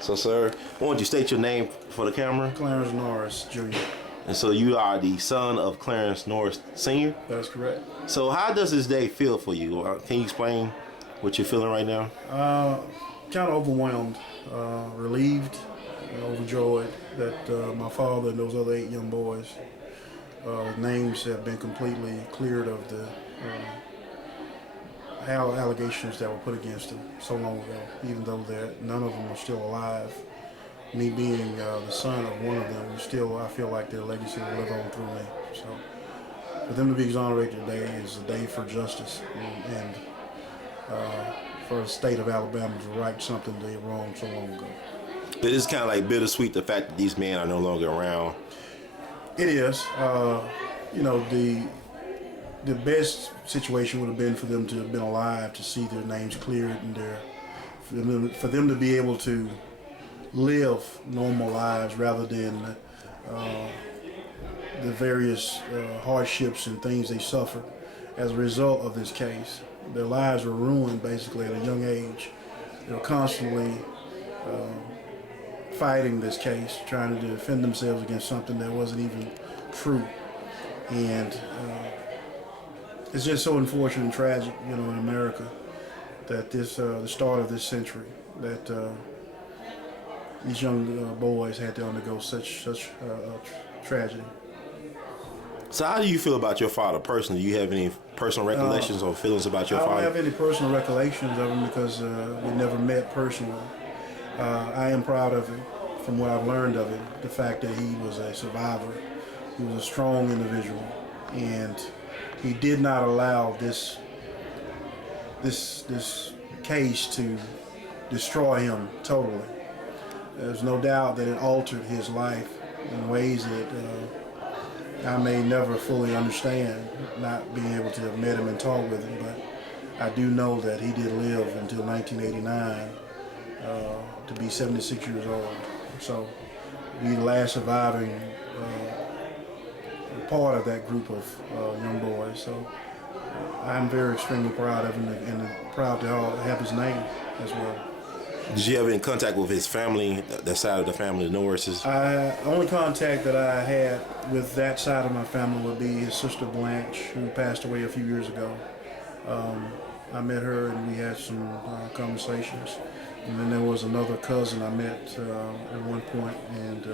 So, sir, why don't you state your name for the camera? Clarence Norris, Jr. And so you are the son of Clarence Norris, Sr.? That's correct. So how does this day feel for you? Can you explain what you're feeling right now? Kind of overwhelmed, relieved, and overjoyed that my father and those other 8 young boys' names have been completely cleared of the allegations that were put against them so long ago, even though none of them are still alive. Me being the son of one of them, I feel like their legacy will live on through me. So for them to be exonerated today is a day for justice and for the state of Alabama to right something they wronged so long ago. It is kind of like bittersweet, the fact that these men are no longer around. It is. The best situation would have been for them to have been alive to see their names cleared and for them to be able to live normal lives rather than the various hardships and things they suffered as a result of this case. Their lives were ruined basically at a young age. They were constantly fighting this case, trying to defend themselves against something that wasn't even true. And it's just so unfortunate and tragic, in America, that the start of this century, that these young boys had to undergo such tragedy. So how do you feel about your father personally? Do you have any personal recollections or feelings about your father? I don't have any personal recollections of him because we never met personally. I am proud of him from what I've learned of him, the fact that he was a survivor. He was a strong individual, and he did not allow this case to destroy him totally. There's no doubt that it altered his life in ways that I may never fully understand, not being able to have met him and talk with him, but I do know that he did live until 1989 to be 76 years old. So be the last surviving part of that group of young boys. So I'm very extremely proud of him and proud to have his name as well. Did you have any contact with his family, that side of the family, the Norrises? Only contact that I had with that side of my family would be his sister Blanche, who passed away a few years ago. I met her and we had some conversations. And then there was another cousin I met at one point, and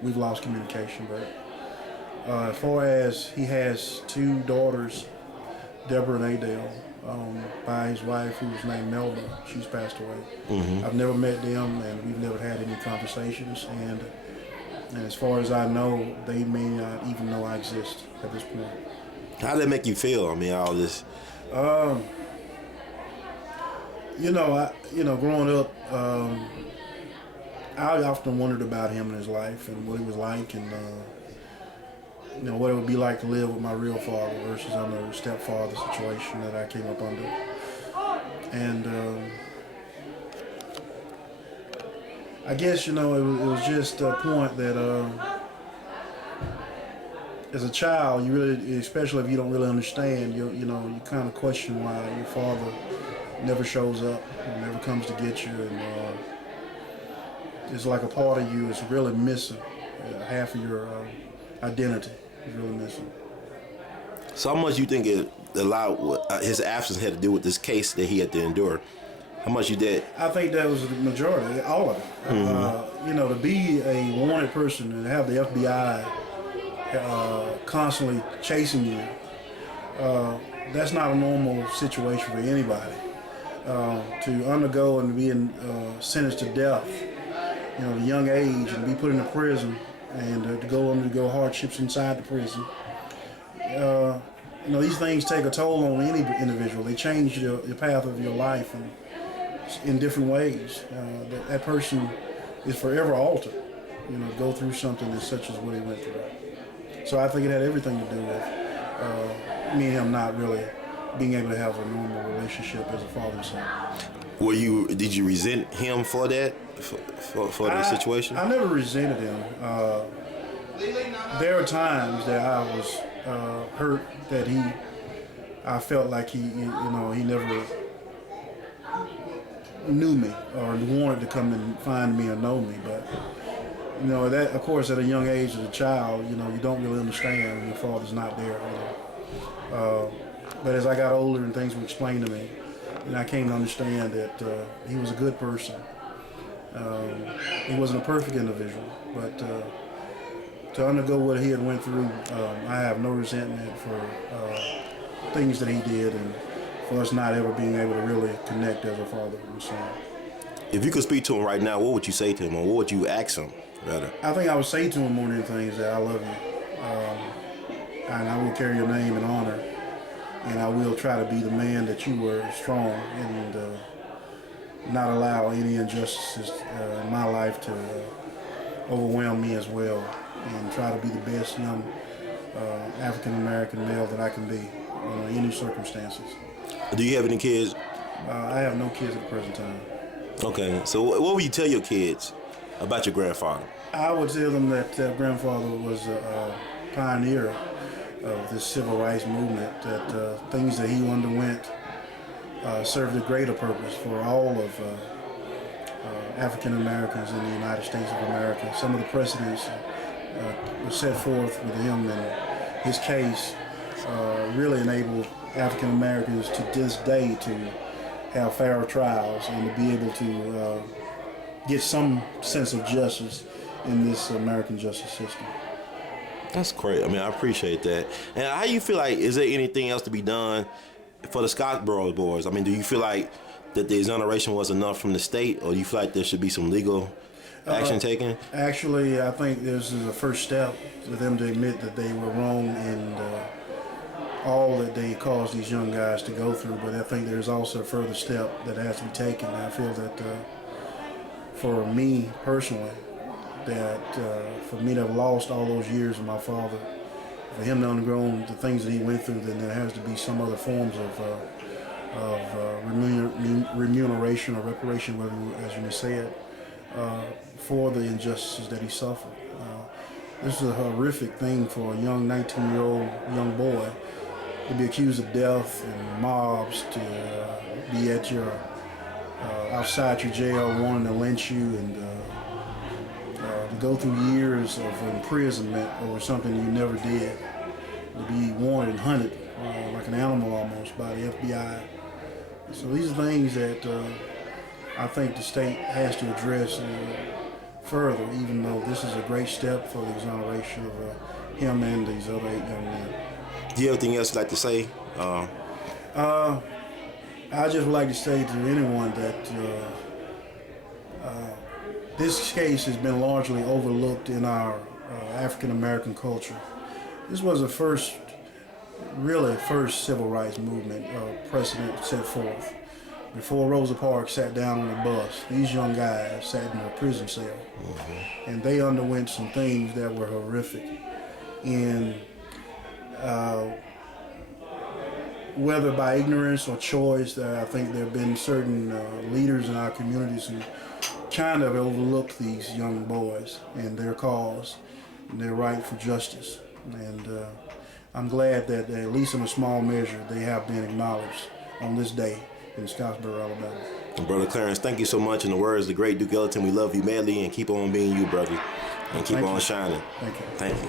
we've lost communication. But as far as he has 2 daughters, Deborah and Adele, by his wife, who was named Melba. She's passed away. Mm-hmm. I've never met them, and we've never had any conversations. And as far as I know, they may not even know I exist at this point. How did that make you feel? I mean, all this. Growing up, I often wondered about him and his life and what he was like, and what it would be like to live with my real father versus under a stepfather situation that I came up under. And I guess, it was just a point that as a child, you really, especially if you don't really understand, you kind of question why your father never shows up and never comes to get you. And it's like a part of you is really missing. Half of your identity is really missing. So how much you think his absence had to do with this case that he had to endure? How much you did? I think that was the majority, all of it. Mm-hmm. To be a wanted person and have the FBI constantly chasing you, that's not a normal situation for anybody. To undergo and be sentenced to death, at a young age, and be put in a prison, and to go undergo hardships inside the prison. These things take a toll on any individual. They change the path of your life in different ways. That person is forever altered, go through something that's such as what he went through. So I think it had everything to do with me and him not really being able to have a normal relationship as a father and son. Did you resent him for that, for the situation? I never resented him. There are times that I was hurt that I felt like he never knew me or wanted to come and find me or know me. But you know, that of course at a young age as a child, you know, you don't really understand when your father's not there. But as I got older and things were explained to me, and I came to understand that he was a good person. He wasn't a perfect individual, but to undergo what he had went through, I have no resentment for things that he did and for us not ever being able to really connect as a father and son. If you could speak to him right now, what would you say to him, or what would you ask him, rather? I think I would say to him more than anything is that I love you, and I will carry your name in honor, and I will try to be the man that you were, strong, and not allow any injustices in my life to overwhelm me as well, and try to be the best young African American male that I can be under any circumstances. Do you have any kids? I have no kids at the present time. Okay, so what would you tell your kids about your grandfather? I would tell them that grandfather was a pioneer of this civil rights movement, that things that he underwent served a greater purpose for all of African Americans in the United States of America. Some of the precedents were set forth with him, and his case really enabled African Americans to this day to have fair trials and to be able to get some sense of justice in this American justice system. That's great. I mean, I appreciate that. And how you feel like, is there anything else to be done for the Scottsboro Boys? I mean, do you feel like that the exoneration was enough from the state, or do you feel like there should be some legal action taken? Actually, I think this is a first step for them to admit that they were wrong and all that they caused these young guys to go through. But I think there's also a further step that has to be taken. I feel that for me personally, that for me to have lost all those years of my father, for him to undergo the things that he went through, then there has to be some other forms of remuneration or reparation, whatever, as you may say it, for the injustices that he suffered. This is a horrific thing for a young 19-year-old young boy to be accused of death and mobs, to be at your outside your jail wanting to lynch you, and to go through years of imprisonment over something you never did, to be wanted and hunted like an animal almost by the FBI. So these are things that I think the state has to address further, even though this is a great step for the exoneration of him and these other 8 young men. Do you have anything else you'd like to say? I just would like to say to anyone that this case has been largely overlooked in our African American culture. This was the first civil rights movement precedent set forth. Before Rosa Parks sat down on the bus, these young guys sat in a prison cell, and they underwent some things that were horrific. And whether by ignorance or choice, I think there have been certain leaders in our communities who kind of overlooked these young boys and their cause and their right for justice. And I'm glad that at least in a small measure they have been acknowledged on this day in Scottsboro, Alabama. Brother Clarence, thank you so much. In the words of the great Duke Ellington, we love you madly, and keep on being you, brother, and keep on shining. Thank you. Thank you.